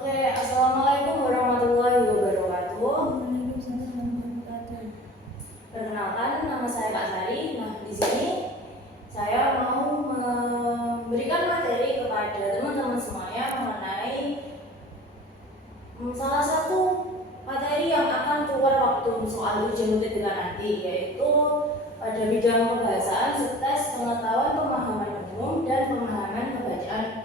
Oke, assalamualaikum warahmatullahi wabarakatuh. Waalaikumsalam warahmatullahi wabarakatuh. Perkenalkan, nama saya Kak Sari. Nah, di sini saya mau memberikan materi kepada teman-teman semuanya mengenai salah satu materi yang akan keluar waktu soal ujian UTBK nanti, yaitu pada bidang pembahasan subtes pengetahuan pemahaman umum dan pemahaman bacaan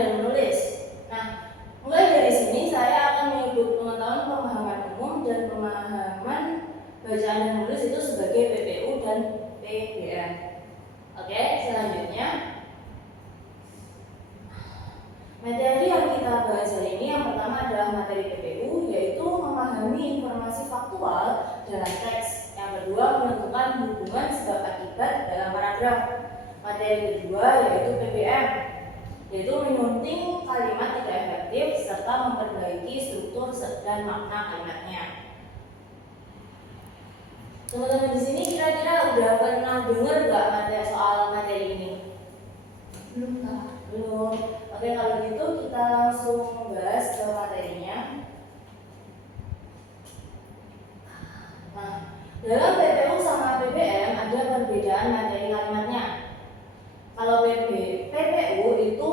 dan menulis. Nah, mulai dari sini saya akan menyebut pengetahuan pemahaman umum dan pemahaman bacaan dan menulis itu sebagai PPU dan PBM. Oke, selanjutnya materi yang kita bahas hari ini yang pertama adalah materi PPU, yaitu memahami informasi faktual dalam teks. Yang kedua, menentukan hubungan sebab akibat dalam paragraf. Materi kedua yaitu PBM, yaitu menyunting kalimat tidak efektif serta memperbaiki struktur dan makna kalimatnya. Teman-teman di sini kira-kira udah pernah dengar nggak soal materi ini? Belum, Kak. Belum. Oke, kalau gitu kita langsung membahas ke materinya. Nah, dalam PPU sama PBM ada perbedaan materi kalimatnya. Kalau PPU itu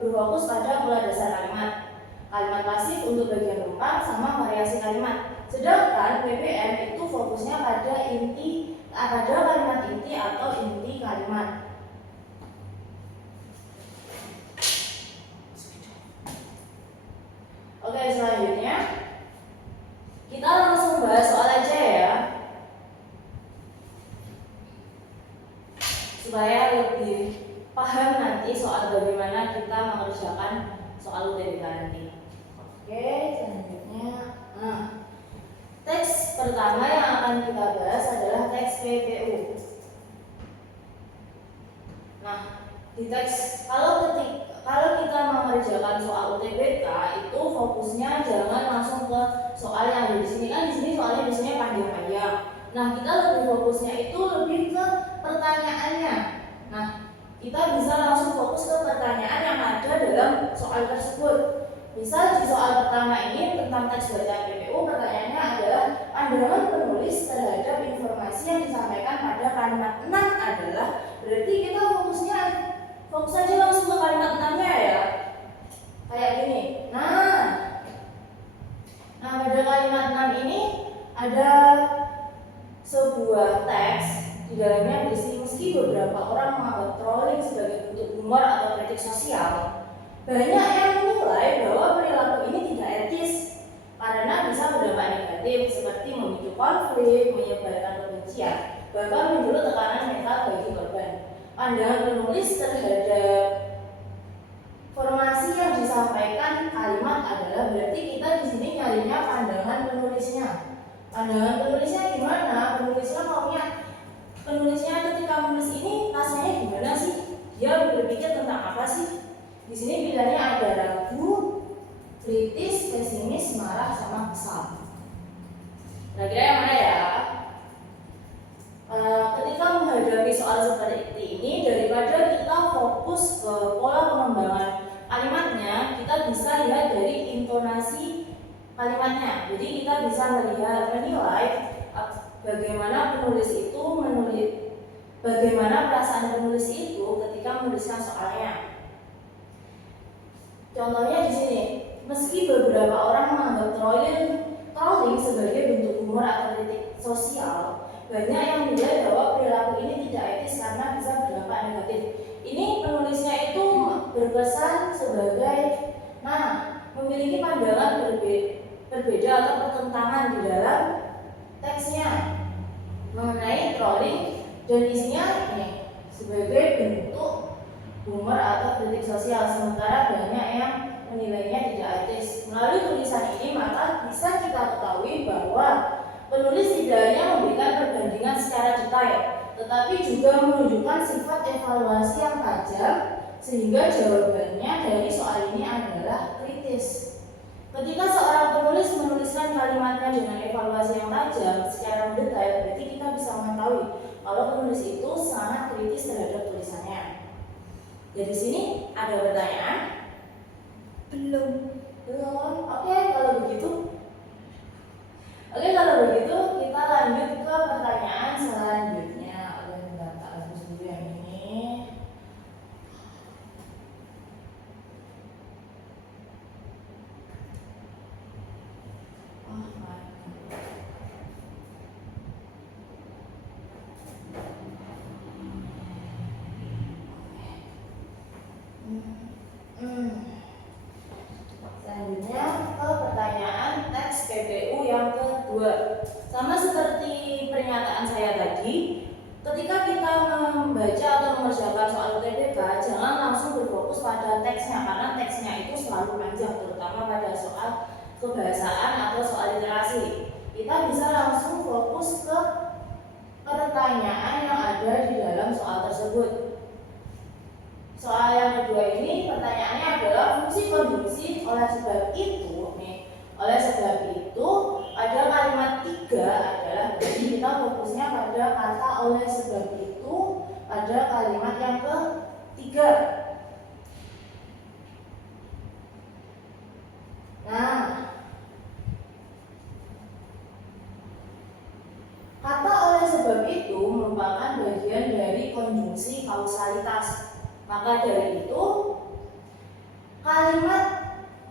berfokus pada pola dasar kalimat pasif untuk bagian keempat sama variasi kalimat. Sedangkan PBM itu fokusnya pada kalimat inti atau inti kalimat. Oke, selanjutnya kita langsung bahas soal aja ya, supaya lebih paham nanti soal bagaimana kita mengerjakan soal UTBK nanti. Oke, selanjutnya teks pertama yang akan kita bahas adalah teks PPU. Nah, di teks kalau kita mengerjakan soal UTBK itu fokusnya jangan langsung ke soal yang ada di sini, kan di sini soalnya biasanya panjang-panjang. Nah, kita lebih fokusnya itu lebih ke pertanyaannya. Nah, kita bisa langsung fokus ke pertanyaan yang ada dalam soal tersebut. Misal di soal pertama ini tentang teks bacaan PPU, pertanyaannya adalah pandangan penulis terhadap informasi yang disampaikan pada kalimat 6 adalah, berarti kita fokus aja langsung ke kalimat 6-nya ya. Kayak gini. Nah, pada kalimat 6 ini ada sebuah teks, di dalamnya berisi meski beberapa orang menganggap trolling sebagai bentuk humor atau kritik sosial, banyak yang menilai bahwa perilaku ini tidak etis karena bisa berdampak negatif seperti memicu konflik, menyebarkan kebencian, bahkan menyulut tekanan mental bagi korban. Pandangan penulis terhadap informasi yang disampaikan kalimat adalah, berarti kita di sini nyarinya pandangan penulisnya. Pandangan penulisnya gimana? Penulisnya ketika menulis ini rasanya gimana sih? Dia berpikir tentang apa sih? Di sini pilihannya ada ragu, kritis, pesimis, marah, sama kesal. Kira-kira yang mana ya? Ketika menghadapi soal seperti ini, daripada kita fokus ke pola pengembangan kalimatnya, kita bisa lihat dari intonasi kalimatnya. Jadi kita bisa menilai bagaimana bagaimana perasaan penulis itu ketika menuliskan soalnya. Contohnya di sini, meski beberapa orang menganggap trolling sebagai bentuk humor atau kritik sosial, banyak yang menilai bahwa perilaku ini tidak etis karena bisa berdampak negatif. Ini penulisnya itu berpesan sebagai, memiliki pandangan berbeda atau pertentangan di dalam teksnya mengenai trolling, dan isinya ini sebagai bentuk humor atau kritik sosial, sementara banyak yang menilainya tidak etis. Melalui tulisan ini maka bisa kita ketahui bahwa penulis tidak hanya memberikan perbandingan secara detail, tetapi juga menunjukkan sifat evaluasi yang tajam, sehingga jawabannya dari soal ini adalah kritis. Ketika seorang penulis menuliskan kalimatnya dengan evaluasi yang tajam secara mendetail, berarti kita bisa mengetahui kalau penulis itu sangat kritis terhadap tulisannya. Dari sini ada pertanyaan, Belum. Belum. Oke, kalau begitu kita lanjut ke pertanyaan selanjutnya. Oleh Bapak Agus dulu yang ini. Oh, Selanjutnya ke pertanyaan teks PPU yang kedua. Sama seperti pernyataan saya tadi, ketika kita membaca atau mengerjakan soal UTBK, jangan langsung berfokus pada teksnya karena teksnya itu selalu panjang, terutama pada soal kebahasaan atau soal literasi. Kita bisa langsung fokus ke pertanyaan yang ada di dalam soal tersebut. Soal yang kedua ini pertanyaannya adalah fungsi konjungsi. Oleh sebab itu ada kalimat 3 adalah jadi kita fokusnya pada kata oleh sebab itu pada kalimat yang ketiga. Nah, kata oleh sebab itu merupakan bagian dari konjungsi kausalitas. Maka dari itu kalimat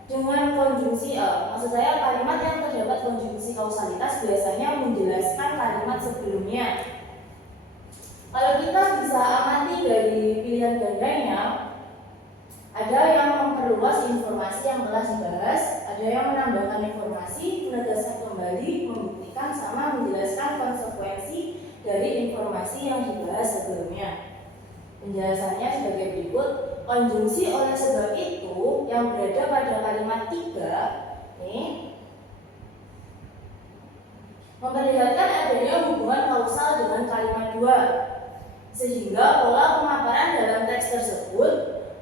dengan konjungsi maksud saya kalimat yang terdapat konjungsi kausalitas biasanya menjelaskan kalimat sebelumnya. Kalau kita bisa amati dari pilihan gandanya, ada yang memperluas informasi yang telah dibahas, ada yang menambahkan informasi, menegaskan kembali, membuktikan, sama menjelaskan konsekuensi dari informasi yang dibahas sebelumnya. Penjelasannya sebagai berikut. Konjungsi oleh sebab itu yang berada pada kalimat 3 ini memperlihatkan adanya hubungan kausal dengan kalimat 2, sehingga pola pemaparan dalam teks tersebut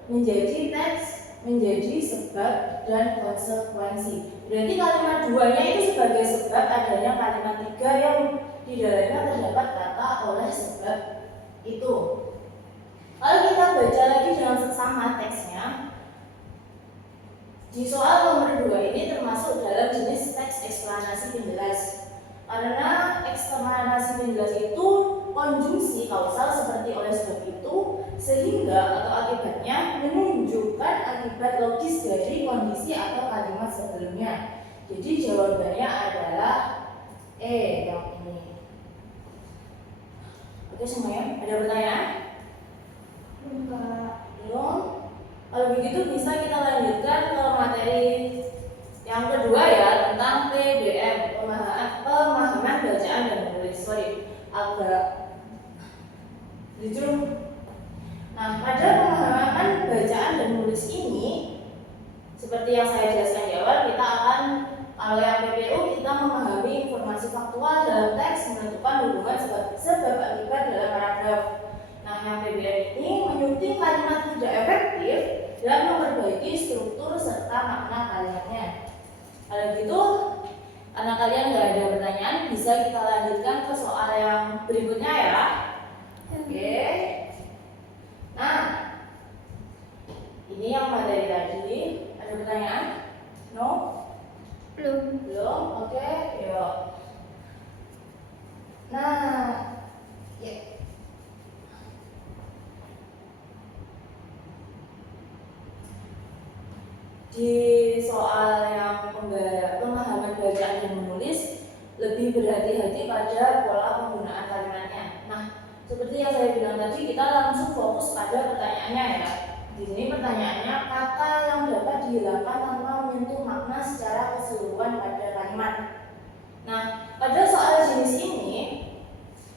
menjadi sebab dan konsekuensi. Berarti kalimat 2-nya itu sebagai sebab adanya kalimat 3 yang di dalamnya terdapat kata oleh sebab itu. Kalau kita baca lagi dengan seksama teksnya, di soal nomor 2 ini termasuk dalam jenis teks eksplanasi penjelas. Karena eksplanasi penjelas itu konjungsi kausal seperti oleh sebab itu, sehingga atau akibatnya menunjukkan akibat logis dari kondisi atau kalimat sebelumnya. Jadi jawabannya adalah E yang ini. Oke semuanya, ada pertanyaan? Belum. Kalau begitu bisa kita lanjutkan ke materi yang kedua ya, tentang PBM, pemahaman bacaan dan menulis. Agak jujur. Nah, pada pemahaman bacaan dan menulis ini, seperti yang saya jelaskan di awal, kita akan kalau yang PPU kita memahami informasi faktual dalam teks, menentukan hubungan sebab akibat dalam paragraf. Nah, yang PBM ini menyunting kalimat tidak efektif dan memperbaiki struktur serta makna kalimatnya. Kalau gitu, karena kalian nggak ada pertanyaan, bisa kita lanjutkan ke soal yang berikutnya ya. Oke. Nah, ini yang materi tadi. Ada pertanyaan? No? Belum? Oke, yuk. Nah, ya. Di soal yang pemahaman bacaan dan menulis lebih berhati-hati pada pola penggunaan kalimatnya. Nah, seperti yang saya bilang tadi, kita langsung fokus pada pertanyaannya ya. Di sini pertanyaannya, kata yang dapat dihilangkan tanpa menyentuh makna secara keseluruhan pada kalimat. Nah, pada soal jenis ini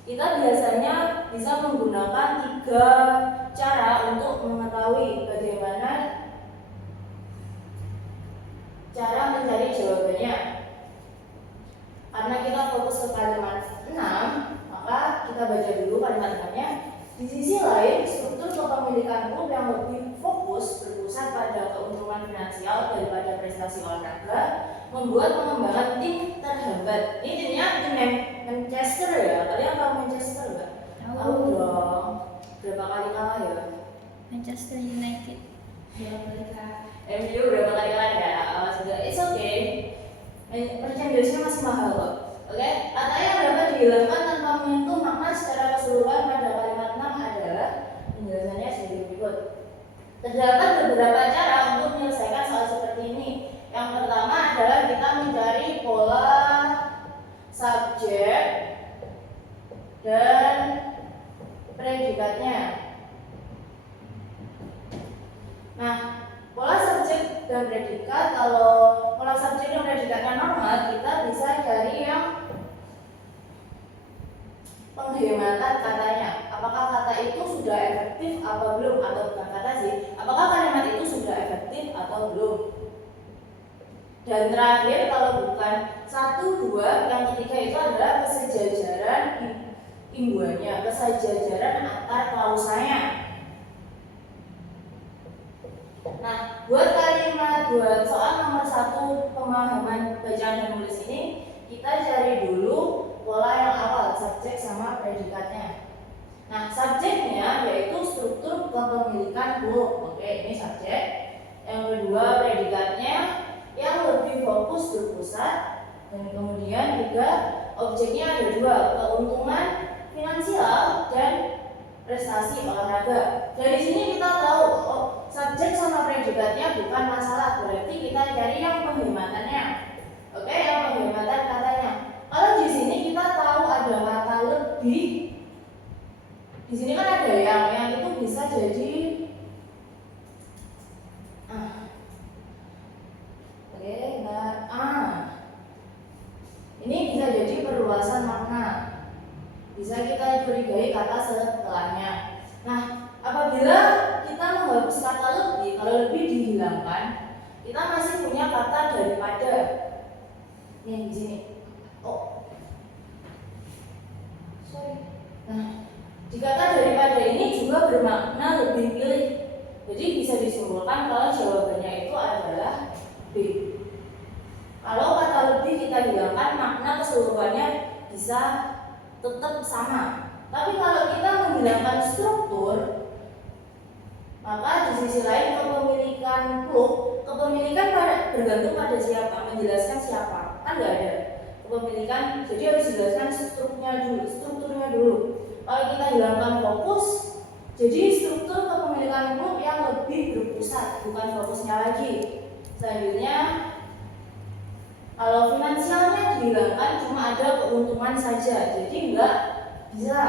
kita biasanya bisa menggunakan 3 cara untuk mengetahui bagaimana cara mencari jawabannya. Karena kita fokus ke kalimat 6, maka kita baca dulu kalimat 6-nya. Di sisi lain, struktur kepemilikan klub yang lebih fokus berpusat pada keuntungan finansial daripada prestasi olahraga membuat pengembangan tim terhambat. Ini timnya tim Manchester ya. Kalian tahu Manchester nggak? Tahu dong. Berapa kali kalah ya? Manchester United. Berapa kali kak? MBO berapa kali kan ya? Awas juga, it's okay. Merchandise-nya masih mahal kok. Oke, kata yang dapat dihilangkan tanpa menyentuh makna secara keseluruhan pada kalimat 6 adalah penjelasannya sebagai berikut. Terdapat beberapa cara untuk menyelesaikan soal seperti ini. Yang pertama adalah kita mencari pola subjek dan predikatnya. Nah, pola subjek dan predikat, kalau pola subjek dan predikatnya normal, kita bisa cari yang penghematan katanya. Apakah kata itu sudah efektif atau belum? Atau bukan kata sih, apakah kalimat itu sudah efektif atau belum? Dan terakhir, kalau bukan 1, 2, yang ketiga itu adalah kesejajaran imbuhannya, kesejajaran antar klausanya. Nah, buat soal nomor 1 pemahaman bacaan dan menulis ini, kita cari dulu pola yang awal, subjek sama predikatnya. Nah, subjeknya yaitu struktur kepemilikan huruf. Oke, ini subjek. Yang kedua, predikatnya yang lebih fokus berpusat. Dan kemudian juga objeknya ada 2, keuntungan finansial dan prestasi olahraga. Dari sini kita tahu subjek sama predikatnya bukan masalah, berarti kita cari yang penghematannya. Oke, yang penghematan katanya. Kalau di sini kita tahu ada kata lebih. Di sini kan ada yang itu bisa jadi ini bisa jadi perluasan makna. Bisa kita curigai kata setelahnya. Nah, apabila kita menghapus kata lebih, kalau lebih dihilangkan, kita masih punya kata daripada. Nih di sini. Nah, di kata daripada ini juga bermakna lebih pilih. Jadi bisa disimpulkan kalau jawabannya itu adalah B. Kalau kata lebih kita hilangkan, makna keseluruhannya bisa tetap sama. Tapi kalau kita menghilangkan struktur, maka di sisi lain kepemilikan klub, kepemilikan bergantung pada siapa, menjelaskan siapa, kan nggak ada kepemilikan, jadi harus dijelaskan strukturnya dulu. Kalau kita hilangkan fokus, jadi struktur kepemilikan klub yang lebih berpusat, bukan fokusnya lagi. Selanjutnya, kalau finansialnya dihilangkan, cuma ada keuntungan saja, jadi enggak bisa.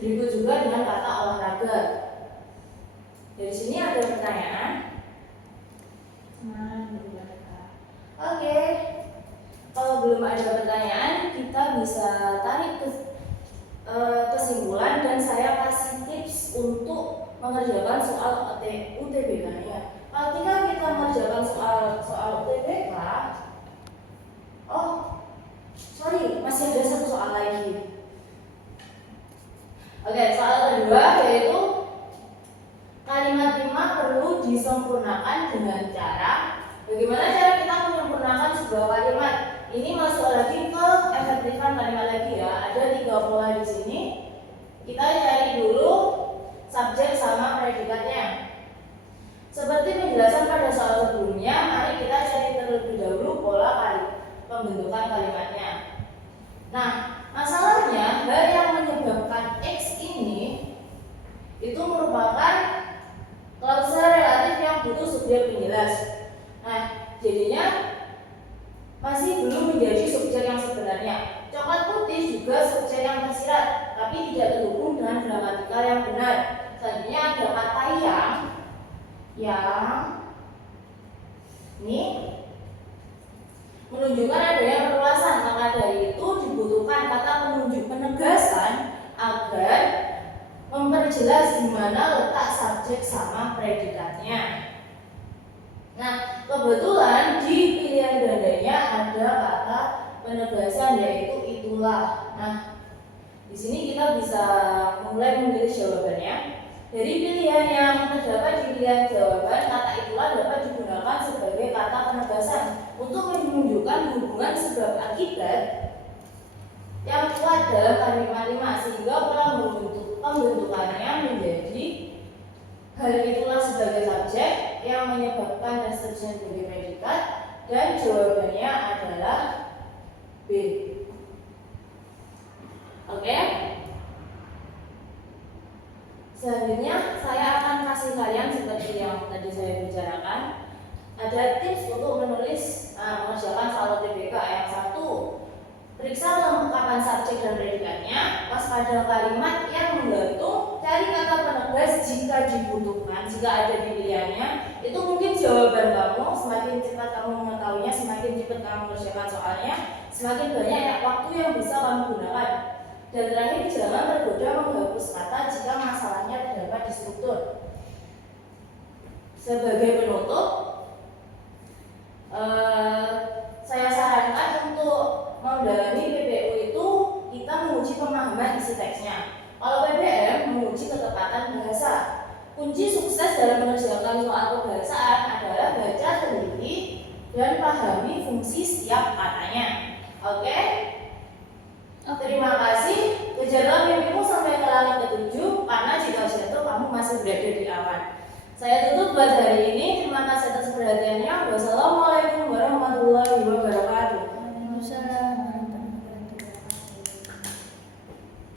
Berikut juga dengan kata olahraga. Dari sini ada pertanyaan. Oke. Kalau belum ada pertanyaan, kita bisa tarik kesimpulan dan saya kasih tips untuk mengerjakan soal UTBK-nya. Ketika kita mengerjakan soal UTBK, masih ada satu soal lagi. Oke, soal kedua yaitu kalimat 5 perlu disempurnakan dengan cara. Bagaimana cara kita menyempurnakan sebuah kalimat? Ini masuk lagi ke efektifan kalimat lagi ya. Ada 3 pola di sini. Kita cari dulu subjek sama predikatnya. Seperti penjelasan pada soal sebelumnya, mari kita cari terlebih dahulu pola pembentukan kalimatnya. Nah, masalahnya hal yang menyebabkan X ini itu merupakan klausa relatif yang butuh subjek penjelas. Nah, jadinya masih belum menjadi subjek yang sebenarnya. Coklat putih juga subjek yang tersirat, tapi tidak terhubung dengan gramatikal yang benar. Selanjutnya ada kata yang ini menunjukkan adanya perluasan. Maka dari itu dibutuhkan kata penunjuk penegasan agar memperjelas di mana letak subjek sama predikatnya. Nah, kebetulan di pilihan gandanya ada kata penegasan yaitu itulah. Nah, di sini kita bisa mulai memilih jawabannya. Dari pilihan yang terdapat di pilihan jawaban, kata itulah dapat digunakan sebagai kata penegasan untuk menunjukkan hubungan sebab akibat yang kuat dalam kalimat 5 sehingga pola pembentukannya menjadi Hal itulah sebagai subjek yang menyebabkan dan seterusnya sebagai predikat, dan jawabannya adalah B. Oke? Selanjutnya saya akan kasih kalian seperti yang tadi saya bicarakan, ada tips untuk mengerjakan soal TBK yang satu. Periksa kelengkapan subjek dan predikatnya, waspada kalimat yang menggantung, cari kata penegas jika dibutuhkan, jika ada di pilihannya. Itu mungkin jawaban kamu, semakin cepat kamu mengetahuinya, semakin cepat kamu mengerjakan soalnya, semakin banyak waktu yang bisa kamu gunakan. Dan terakhir, jangan tergoda menghapus kata jika masalahnya terdapat di struktur. Sebagai penutup, saya sarankan untuk mendalami PPU itu kita menguji pemahaman isi teksnya. Kalau PPM menguji ketepatan bahasa. Kunci sukses dalam mengerjakan soal kebahasaan adalah baca sendiri dan pahami fungsi setiap katanya. Oke? Terima kasih. Kejarlah mimpimu sampai ke langit ketujuh, karena jika jatuh kamu masih berada di awan. Saya tutup buat hari ini. Terima kasih atas perhatiannya. Wassalamualaikum